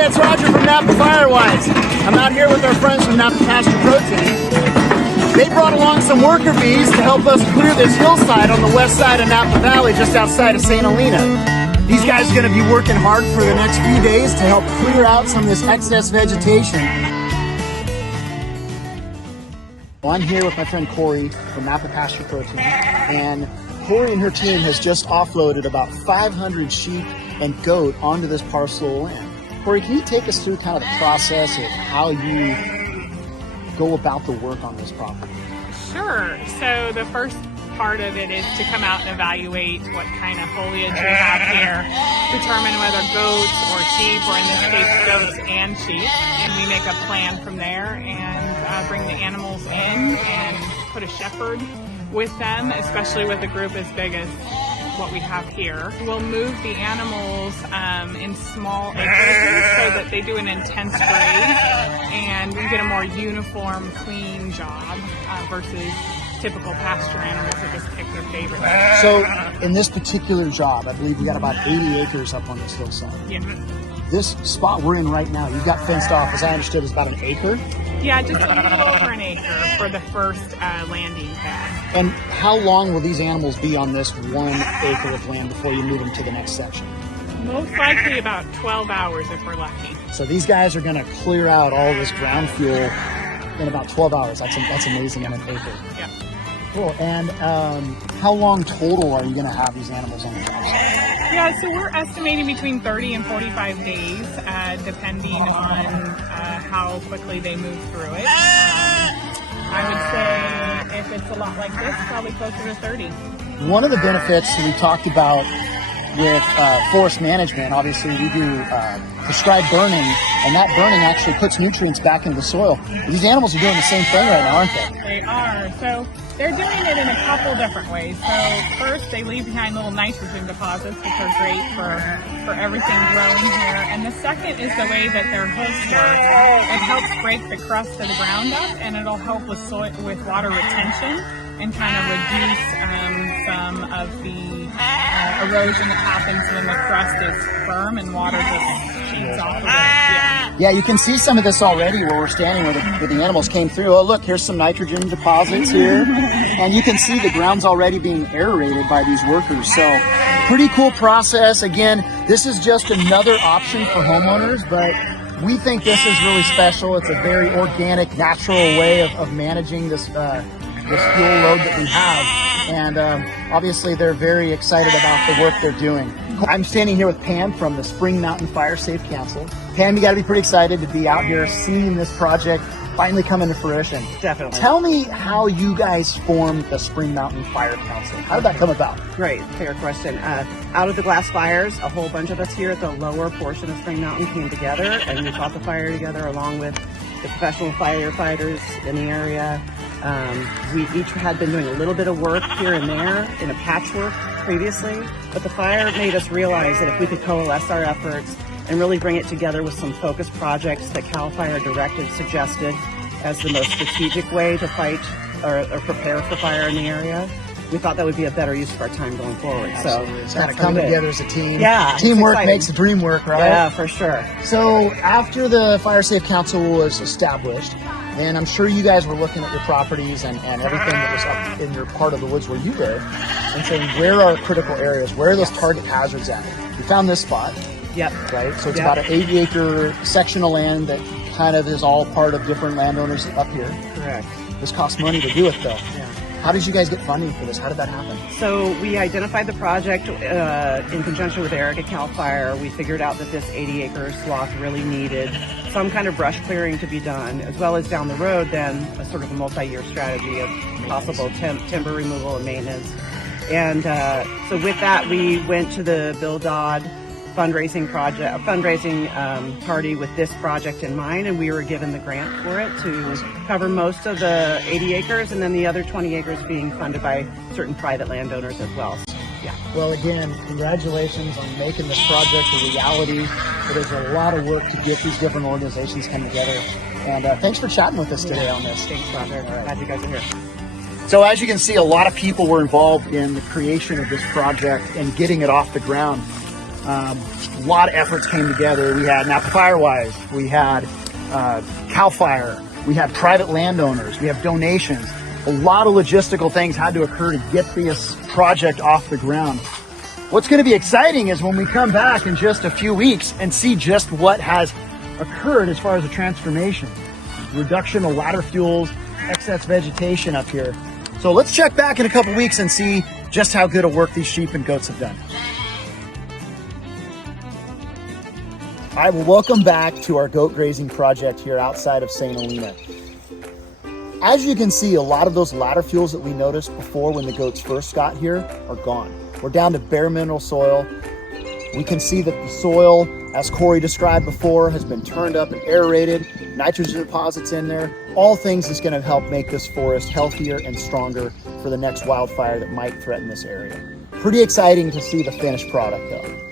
Hey, it's Roger from Napa Firewise. I'm out here with our friends from Napa Pasture Protein. They brought along some worker bees to help us clear this hillside on the west side of Napa Valley, just outside of St Helena. These guys are going to be working hard for the next few days to help clear out some of this excess vegetation. Well, I'm here with my friend Corey from Napa Pasture Protein, and Corey and her team has just offloaded about 500 sheep and goat onto this parcel of land. Corey, can you take us through kind of the process of how you go about the work on this property? Sure. So the first part of it is to come out and evaluate what kind of foliage we have here, determine whether goats or sheep, or in this case goats and sheep, and we make a plan from there and bring the animals in and put a shepherd with them, especially with a group as big as what we have here. We'll move the animals in small acres so that they do an intense graze and we get a more uniform, clean job versus typical pasture animals that just pick their favorite. So in this particular job, I believe we got about 80 acres up on this hillside. Yeah. This spot we're in right now, you've got fenced off, as I understood, is about an acre? Yeah, just a little over an acre for the first landing pad. And how long will these animals be on this 1 acre of land before you move them to the next section? Most likely about 12 hours if we're lucky. So these guys are going to clear out all this ground fuel in about 12 hours. That's amazing on an acre. Yeah. Cool. And how long total are you going to have these animals on the job site? Yeah, so we're estimating between 30 and 45 days, depending on how quickly they move through it. I would say if it's a lot like this, probably closer to 30. One of the benefits that we talked about with forest management, obviously we do prescribed burning, and that burning actually puts nutrients back into the soil. These animals are doing the same thing right now, aren't they? They are. So they're doing it in a couple different ways. So first, they leave behind little nitrogen deposits, which are great for everything growing here. And the second is the way that their hooves work. It helps break the crust of the ground up, and it'll help with water retention and kind of reduce some of the erosion that happens when the crust is firm and water just sheets off of it. Yeah, you can see some of this already where we're standing where the animals came through. Oh, look, here's some nitrogen deposits here. And you can see the ground's already being aerated by these workers. So pretty cool process. Again, this is just another option for homeowners, but we think this is really special. It's a very organic, natural way of managing this fuel load that we have. And obviously they're very excited about the work they're doing. I'm standing here with Pam from the Spring Mountain Fire Safe Council. Pam, you got to be pretty excited to be out here seeing this project finally come into fruition. Definitely. Tell me how you guys formed the Spring Mountain Fire Council. How did that come about? Great, fair question. Out of the glass fires, a whole bunch of us here at the lower portion of Spring Mountain came together and we fought the fire together along with the professional firefighters in the area. We each had been doing a little bit of work here and there in a patchwork previously, but the fire made us realize that if we could coalesce our efforts and really bring it together with some focused projects that CAL FIRE Directive suggested as the most strategic way to fight or prepare for fire in the area, we thought that would be a better use of our time going forward. Absolutely. So it's kind of coming together as a team. Yeah. Teamwork makes the dream work, right? Yeah, for sure. So after the Fire Safe Council was established, and I'm sure you guys were looking at your properties and everything that was up in your part of the woods where you live and saying, where are critical areas? Where are those target hazards at? We found this spot. Yep. Right? So it's about an 80-acre section of land that kind of is all part of different landowners up here. Correct. This costs money to do it, though. Yeah. How did you guys get funding for this? How did that happen? So we identified the project in conjunction with Eric at CAL FIRE. We figured out that this 80-acre swath really needed some kind of brush clearing to be done, as well as down the road then a sort of a multi-year strategy of possible timber removal and maintenance. And so with that, we went to the Bill Dodd fundraising party with this project in mind, and we were given the grant for it to cover most of the 80 acres and then the other 20 acres being funded by certain private landowners as well. So, yeah. Well, again, congratulations on making this project a reality. It is a lot of work to get these different organizations come together. And thanks for chatting with us today on this. Thanks, Roger. Glad you guys are here. So as you can see, a lot of people were involved in the creation of this project and getting it off the ground. A lot of efforts came together. We had Napa Firewise, we had Cal Fire, we had private landowners, we have donations. A lot of logistical things had to occur to get this project off the ground. What's going to be exciting is when we come back in just a few weeks and see just what has occurred as far as the transformation. Reduction of ladder fuels, excess vegetation up here. So let's check back in a couple weeks and see just how good a work these sheep and goats have done. All right, well, welcome back to our goat grazing project here outside of St Helena. As you can see, a lot of those ladder fuels that we noticed before when the goats first got here are gone. We're down to bare mineral soil. We can see that the soil, as Corey described before, has been turned up and aerated, nitrogen deposits in there, all things that's going to help make this forest healthier and stronger for the next wildfire that might threaten this area. Pretty exciting to see the finished product though.